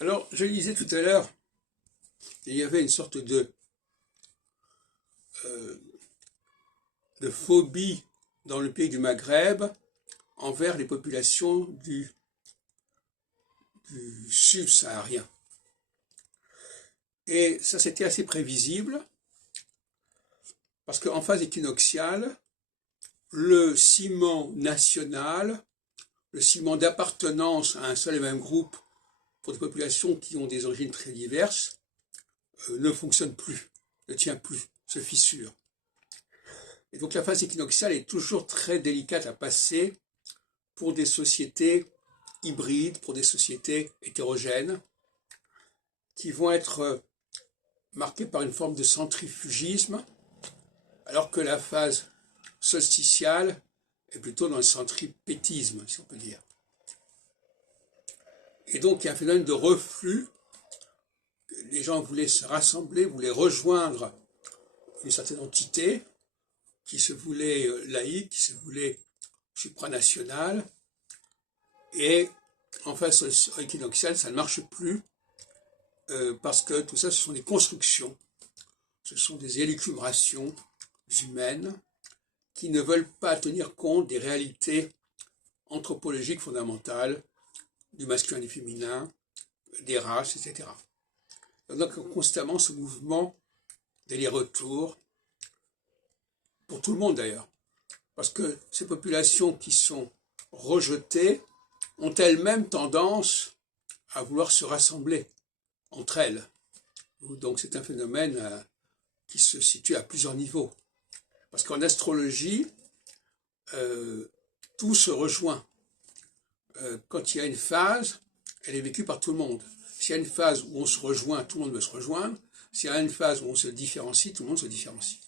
Alors, je lisais tout à l'heure, il y avait une sorte euh, de phobie dans le pays du Maghreb envers les populations du sud-saharien. Et ça, c'était assez prévisible, parce qu'en phase équinoxiale, le ciment national, le ciment d'appartenance à un seul et même groupe pour des populations qui ont des origines très diverses, ne fonctionne plus, ne tient plus, se fissure. Et donc la phase équinoxiale est toujours très délicate à passer pour des sociétés hybrides, pour des sociétés hétérogènes, qui vont être marquées par une forme de centrifugisme, alors que la phase solsticiale est plutôt dans le centripétisme, si on peut dire. Et donc il y a un phénomène de reflux. Les gens voulaient se rassembler, voulaient rejoindre une certaine entité qui se voulait laïque, qui se voulait supranationale. Et en phase équinoxiale, ça ne marche plus parce que tout ça, ce sont des constructions, ce sont des élucubrations humaines qui ne veulent pas tenir compte des réalités anthropologiques fondamentales du masculin et du féminin, des races, etc. Donc constamment ce mouvement d'aller-retour, pour tout le monde d'ailleurs, parce que ces populations qui sont rejetées ont elles-mêmes tendance à vouloir se rassembler entre elles. Donc c'est un phénomène qui se situe à plusieurs niveaux. Parce qu'en astrologie, tout se rejoint. Quand il y a une phase, elle est vécue par tout le monde. S'il y a une phase où on se rejoint, tout le monde veut se rejoindre. S'il y a une phase où on se différencie, tout le monde se différencie.